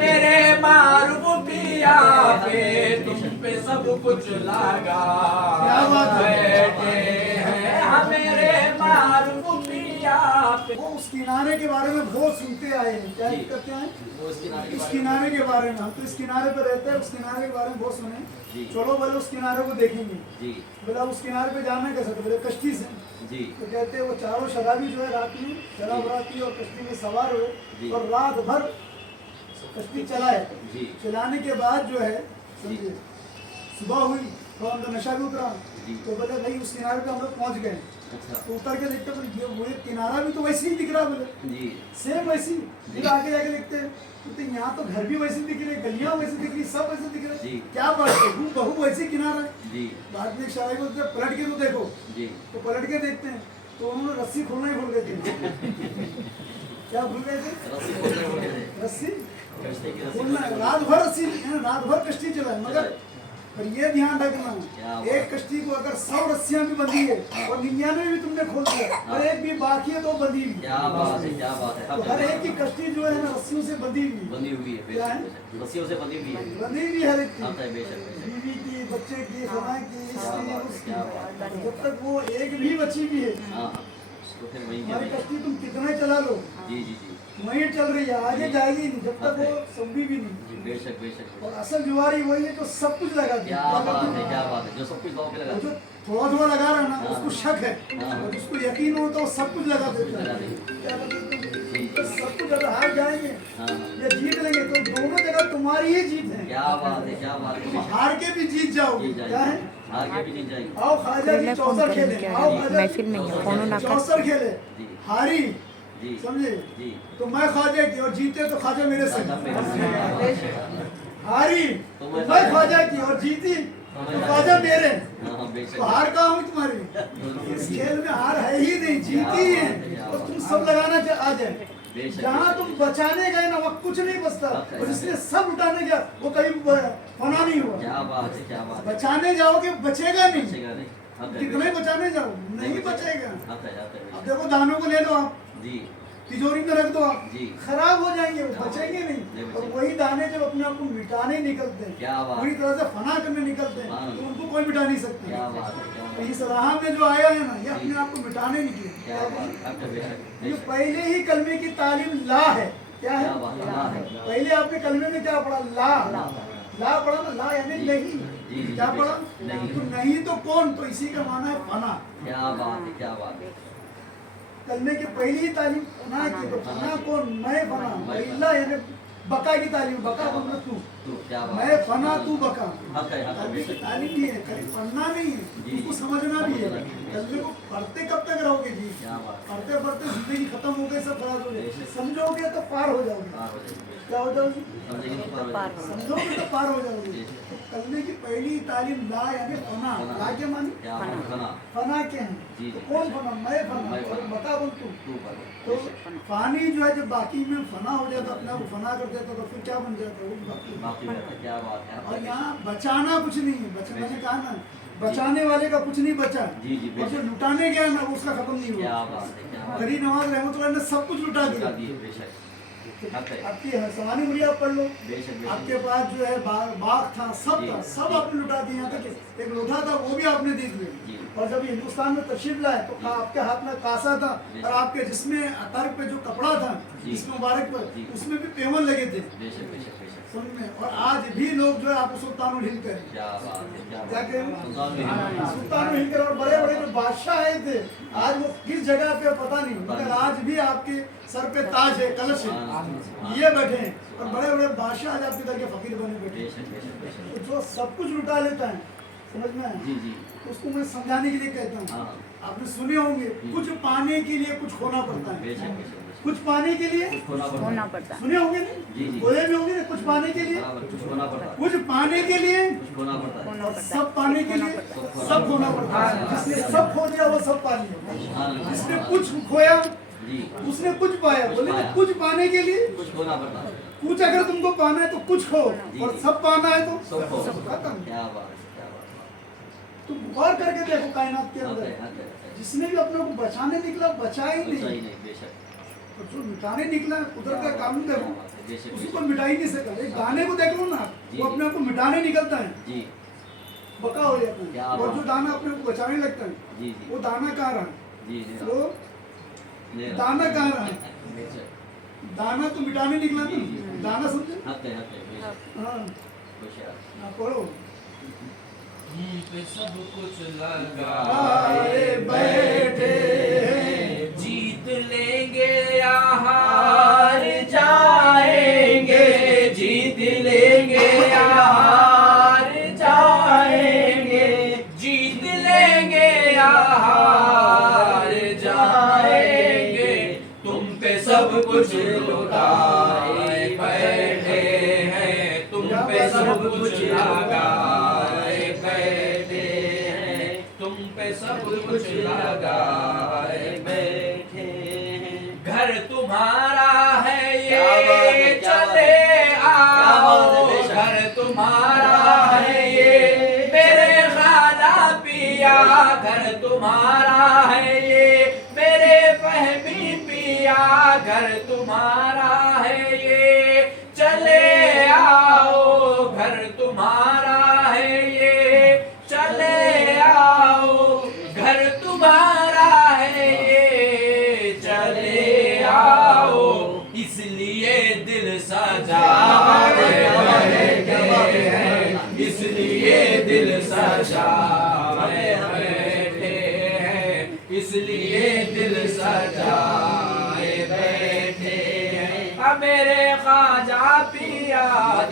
मेरे मारूफ पिया पे तुम पे सब कुछ लगा बैठे हैं मेरे मारूफ पिया पे। वो उस किनारे के बारे में बहुत सुनते आए हैं, क्या कहते हैं उस किनारे के बारे में। हम तो इस किनारे पे रहते हैं, उस किनारे के बारे में बहुत सुने। चलो बोले उस किनारे को देखेंगे। बोला उस किनारे पे जाना कैसे? तो बोले कश्ती से। तो कहते हैं वो चारों शराबी जो है रात में शराब राती और कश्ती में सवार हुए और रात भर कश्ती चलाए। चलाने के बाद जो है समझे सुबह हुई तो हम नशा भी उतरा। तो बोले भाई उस किनारे पे हम लोग पहुँच गए। तो उतर के देखते बोले वो किनारा भी तो वैसे ही दिख रहा। बोले सेम वैसी। फिर आगे जाके देखते हैं तो यहाँ तो घर भी वैसे दिख रहे, गलियां वैसे दिख रही, सब वैसे दिख रहे। क्या बात है, बहु वैसे किनारा है। बाद में शायद बोलते पलट के तो देखो। तो पलट के देखते हैं तो उन्होंने रस्सी खोलना ही भूल गए थे। क्या भूल गए थे? रस्सी खोलना। रात भर रस्सी, रात भर कश्ती चला है। मगर पर ये ध्यान रखना, एक कश्ती को अगर 100 रस्सियां भी बंधी है और 99 भी तुमने खोल दिया और एक भी बाकी है तो बंधी हुई। क्या बात है, क्या बात है। तो हर एक की कश्ती जो है ना रस्सियों से बंधी हुई है। क्या है? रस्सियों से बंधी हुई है। बंधी हुई हर एक की, बेशक बीवी की, बच्चे की, समय की, इसकी उसकी। जब तक वो एक भी बची भी है तो फिर वही हमारी कश्ती तुम कितना चला लो जी वही चल रही है, आगे जाएगी नहीं जब तक वो संभी भी नहीं। बेशक। और असल जुआरी वही है जो सब कुछ लगा दे। क्या बात है, जो सब कुछ दांव पे लगा। जो थोड़ा लगा रहा है ना उसको शक है और जिसको यकीन हो तो सब कुछ लगा देता है। क्या तो सब कुछ अगर हार जाएंगे या जीत लेंगे तो दोनों जगह तुम्हारी ही जीत है। क्या बात है। तुम हार के भी जीत जाओगे। क्या है? हार के भी जीत जाएंगे। आओ ख्वाजा जी चौसर खेले, आओ ख्वाजा जी चौसर खेले, हारी समझे तो मैं ख्वाजा की और जीते तो ख्वाजा मेरे से। हारी तो मैं ख्वाजा की और जीती तो ख्वाजा मेरे। तो हार कहाँ हुई तुम्हारी? इस खेल में हार है ही नहीं, जीती है। और तुम सब लगाना आ जाए। जहाँ तुम बचाने गए ना वहाँ कुछ नहीं बचता और जिसने सब उठाने गया वो कहीं फना नहीं हुआ। क्या बात है। बचाने जाओगे बचेगा नहीं, कितने बचाने जाओ नहीं बचेगा। अब देखो दानों को ले लो आप तिजोरी में रख दो आप, खराब हो जाएंगे, वो बचेंगे नहीं। और वही दाने जब अपने आप को मिटाने निकलते हैं, पूरी तरह से फना करने निकलते हैं तो उनको कोई मिटा नहीं सकते। तो इस राह में जो आया है ना ये अपने आप को मिटाने निकले। ये पहले ही कलमे की तालीम ला है। क्या है? पहले आपने कलमे में क्या पढ़ा? ला पढ़ा ना, ला यानी नहीं। क्या पढ़ा? तो नहीं तो कौन, तो इसी का माना है फना। क्या बात है। कलमे की पहली ही तालीम फना की। तो फना कौन? मैं फना। महिला यानी बका की तालीम, बका मतलब तू, मैं फना तू बका। तालीम भी है, खाली पढ़ना नहीं है, उसको समझना भी है। कलमे को पढ़ते कब तक रहोगे जी? पढ़ते पढ़ते जिंदगी खत्म हो गई, सब खराब हो गए। समझोगे तो पार हो जाओगे। क्या हो जाओगे? समझोगे तो पार हो जाओगे। कलमे की पहली तालीम ला यानी फना। ला के मानी फना के हैं। तो कौन फना? मैं फना और बता बोल तू। तो पानी जो है जब बाकी में फना हो जाता, अपने आप फना कर देता तो फिर क्या बन जाता है? और यहाँ बचाना कुछ नहीं है। मैंने कहा ना बचाने वाले का कुछ नहीं बचा और जो लुटाने गया ना उसका खत्म नहीं हुआ। गरीब नवाज रहमतुल्लाह ने सब कुछ लुटा दिया। आपकी समानी मुड़ी आप पढ़ लो, आपके पास जो है बाग था, सब था, सब आपने लुटा दिया। यहाँ तक एक लोटा था वो भी आपने दे दिया। और जब हिंदुस्तान में तशरीफ लाए तो आपके हाथ में कासा था और आपके जिसमें तर्क पे जो कपड़ा था जिसमें मुबारक पर उसमें भी पेवन लगे थे समझ में। और आज भी लोग जो है आपको सुल्तानुल हिंद करें। क्या कहें? सुल्तानुल हिंद करें। और बड़े बड़े जो बादशाह आए थे आज वो किस जगह पे पता नहीं, मगर आज भी आपके सर पे ताज है, कलश है, ये बैठे हैं। और बड़े बड़े बादशाह आज आपके दर के फकीर बने बैठे। तो जो सब कुछ लुटा लेता है समझ में, उसको मैं समझाने के लिए कहता हूँ। आपने सुने होंगे कुछ पाने के लिए कुछ खोना पड़ता है। कुछ पाने के लिए होना पड़ता है। सुने होंगे नहीं? बोले भी होंगे कुछ पाने के लिए कुछ पाने के लिए सब पाने के लिए सब खोना पड़ता है। जिसने सब खो दिया वो सब पा लिया, जिसने कुछ खोया उसने कुछ पाया। बोले ना कुछ पाने के लिए कुछ अगर तुमको पाना है तो कुछ खो और सब पाना है तो सब खत्म। तुम गौर करके देखो कायनात के अंदर जिसने भी अपने को बचाने निकला बचा ही सही नहीं, नहीं बेशक और जो मिटाने निकला उधर का कानून देखो, बेशक उसको मिटा ही नहीं सकता। एक गाने को देख लो ना, जी, वो अपने आप को मिटाने निकलता है, जी बका हो जाता क्या है। और बात। जो दाना अपने को बचाने लगता है, जी जी वो दाना कहाँ रहा? जी ले वो ले दाना कहाँ रहा? बेशक दाना तो मिटाने निकला ना, दाना समझे? हक है बेशक हाँ, होशियार हाँ, पढ़ो। हम पे सब कुछ लगा आए बैठे हैं, जीत लेंगे या हार जाएंगे, जीत लेंगे या हार जाएंगे, जीत लेंगे या हार जाएंगे, तुम पे सब कुछ लुटाए बैठे हैं, तुम पे सब कुछ लगाए बैठे हैं, तुम पे सब कुछ लगाए बैठे हैं। घर तुम्हारा है ये चले आओ, घर तुम्हारा है ये मेरे खाना पिया, घर तुम्हारा है ये मेरे फहमी पिया, घर तुम्हारा है ये चले आओ, घर तुम्हारा है ये चले आओ, घर तुम्हारा है ये चले आओ, इसलिए दिल सजाए बैठे हैं, इसलिए दिल सजाए बैठे हैं, इसलिए दिल सजाए बैठे हैं। मेरे ख्वाजा पिया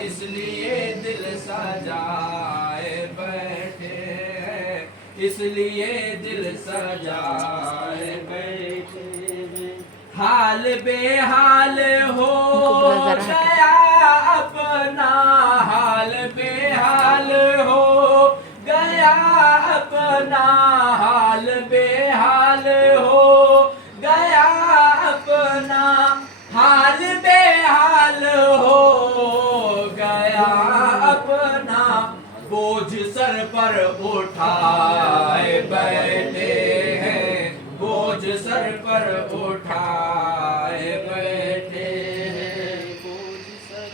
इसलिए दिल सजाए बैठे हैं, इसलिए दिल सजाए बैठे हैं। हाल बेहाल हो गया अपना, हाल बेहाल हो गया अपना, हाल बेहाल हो गया अपना, हाल बेहाल हो गया अपना, बोझ सर पर उठाए बैठे हैं, बोझ सर पर उठाए बैठे हैं, बोझ सर।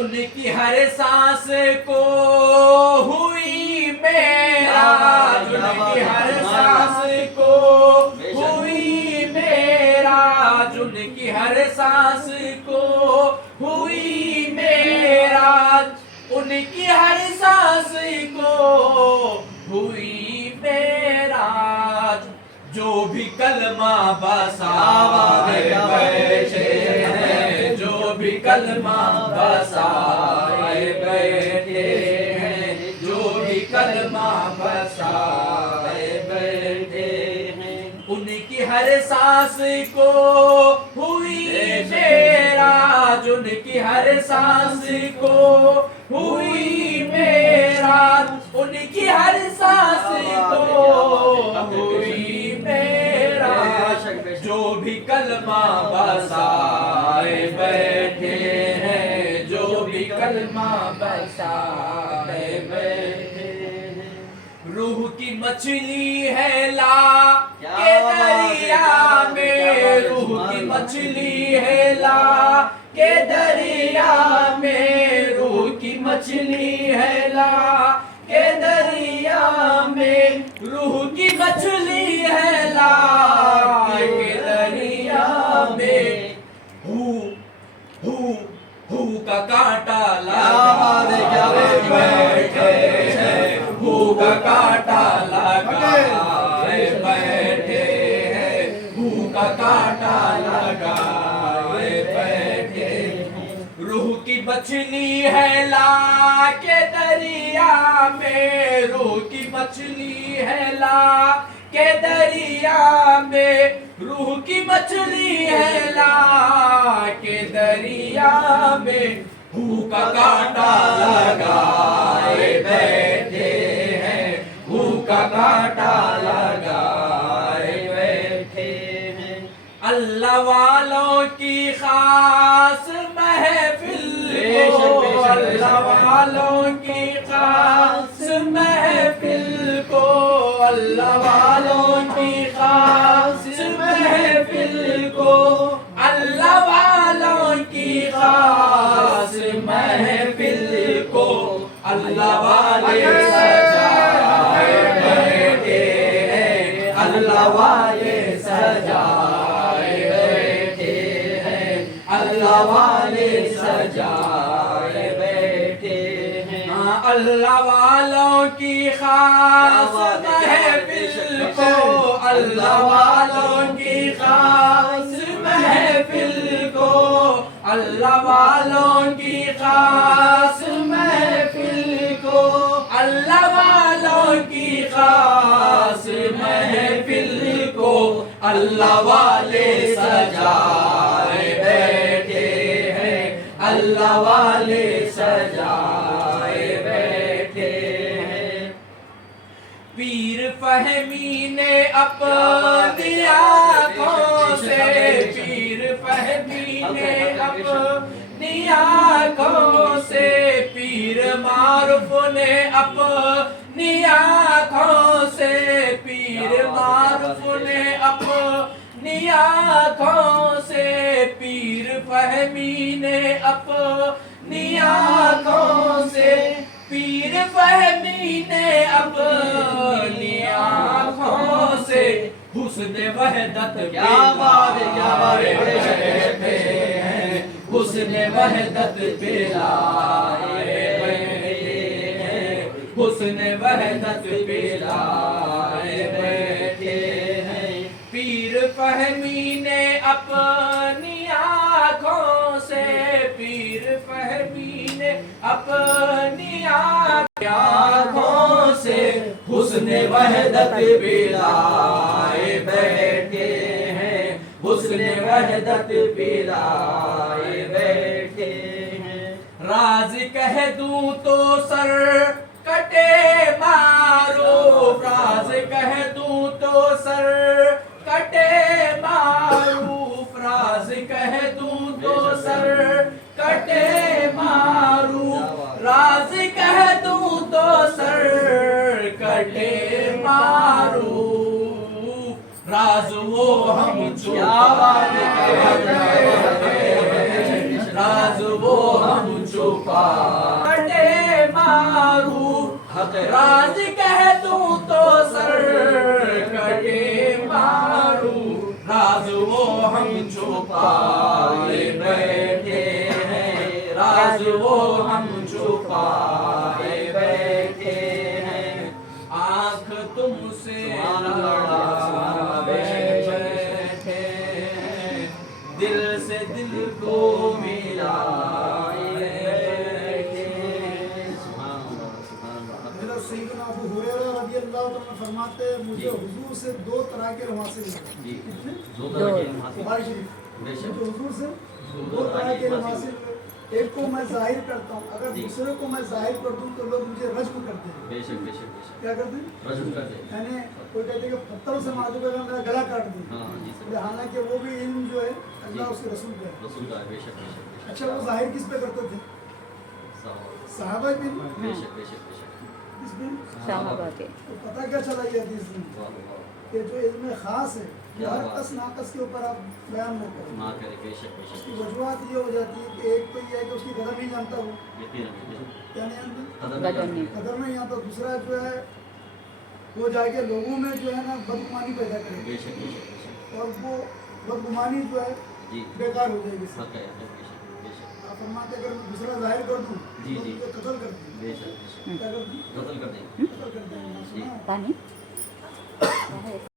उनकी हर सांस को हुई मेराज, उनकी हर सांस को हुई मेराज, उनकी हर सांस को हुई मेराज, उनकी हर सांस को हुई मेराज, जो भी कलमा बसाए बैठे हैं, जो भी कलमा बसाए बैठे हैं, जो भी कलमा बसाए बैठे हैं, उनकी हर सांस को हुई मेराज, उनकी हर सांस को हुई मेराज, उनकी हर सांस को हुई मेराज, जो भी कलमा बसाए बैठे हैं, जो भी कलमा बसाए बैठे हैं। रूह की मछली है ला के दरिया में, रूह की मछली है ला के दरिया में, रूह की मछली है ला के दरिया में, रूह की मछली है ला के दरिया में, हू का कांटा लगाए बैठे हैं, हू का कांटा लगाए बैठे हैं, हू का कांटा लगाए बैठे हैं। रूह की मछली है ला के दरिया में, रूह की मछली है ला के दरिया में, रूह की मछली है ला के दरिया में, हू का कांटा लगाए बैठे हैं, हू का कांटा लगाए बैठे हैं। अल्लाह वालों की खास महफिल को, अल्लाह वालों की खास महफिल को, अल्लाह वालों की खास खास महफिल को, अल्लाह वालों की खास महफिल को, अल्लाह वाले सजाए बैठे हैं, अल्लाह वाले सजाए बैठे हैं, अल्लाह वाले सजाए बैठे हैं। हाँ, अल्लाह वालों की खास महफिल को, अल्लाह वालों की खास महफिल को, अल्लाह वालों की खास महफिल को, अल्लाह वालों की खास महफिल को, अल्लाह वाले सजाए बैठे हैं, अल्लाह वाले सजाए बैठे हैं। पीर फहमी ने अपनी आँखों से, पीर फहमी ने अपनी आँखों से, पीर मारूफ ने अपनी आँखों से, पीर मारूफ ने अपनी आँखों से, पीर फहमी ने अपनी आँखों से, पीर फहमी ने अपनी आँखों से, हुस्न वहदत क्या बात है, क्या बात है, बैठे हैं, हुस्न वहदत पे लाए बैठे हैं, हुस्न वहदत पे लाए बैठे हैं। पीर फहमी ने अपनी आँखों से, पीर फहमी ने अपनी आँखों से, हुस्न वहदत पे लाए बैठे हैं, हुस्न वहदत पे लाए बैठे हैं। राज कह दूं तो सर कटे मारूफ, राज कह दूं तो सर कटे मारूफ, राज कह दूं तो सर कटे मारूफ, राज कह दूं तो सर कटे मारूफ, राज वो हम छुपाते हैं, राज वो हम छुपाते मारूफ, राज कह दूं तो सर कटे मारूफ, राज वो हम छुपाए बैठे हैं, राज वो हम छुपाए बैठे हैं। आँख तुमसे लड़ा बैठे हैं, दिल से दिल को मिलाए बैठे हैं। मेरा सैयदना अबू हुरैरा रज़ियल्लाहु अन्हु फरमाते हैं, मुझे हुजूर से दो तरह के नमाज़ें मिली। जी, कितने? दो तरह के नमाज़ें। बुखारी शरीफ। बेशक। मुझे हुजूर से दो तरह के नमाज़ें मिली। एक को मैं जाहिर करता हूँ, अगर जी। दूसरे को मैं जाहिर कर दूँ तो लोग मुझे रज्म करते हैं। बेशक बेशक बेशक। क्या करते हैं? रज्म करते हैं। यानी कोई कहते हैं कि पत्थरों से मार दूंगा, मेरा गला काट दूँ। हाँ जी सर। हालांकि वो भी इल्म जो है अल्लाह जी। उसके रसूल का है। रसूल का है, बेशक बेशक बेशक। अच्छा, वो जाहिर किस पे करते थे? साहब। सहाबा पे। बेशक बेशक बेशक। किस पे? साहबा के। तो पता क्या चला ये हदीस में वाह वाह। कि जो इल्म खास है, क्या हर बात। कस नाकस के ऊपर आप बयान न करें। ना करे, बेशक बेशक उसकी बेशक। वजूहत ये हो जाती है कि एक तो ये है कि उसकी कदर नहीं जानता वो, यकीनन बेशक। क्या नहीं जानता? कदर कदर नहीं। कदर नहीं जानता। दूसरा जो है वो जाके लोगों में जो है ना बदगुमानी पैदा करेगा, बेशक बेशक बेशक। और वो बदगुमानी जो है जी। बेकार हो जाएगी। हक है, बेशक बेशक। आप फरमाते अगर मैं दूसरा जाहिर कर दूँ जी, तो जी। मुझे कत्ल कर दें। बेशक बेशक। क्या कर दूँ? कत्ल कर देंगे। कत्ल कर देंगे। जी। सुना है? पानी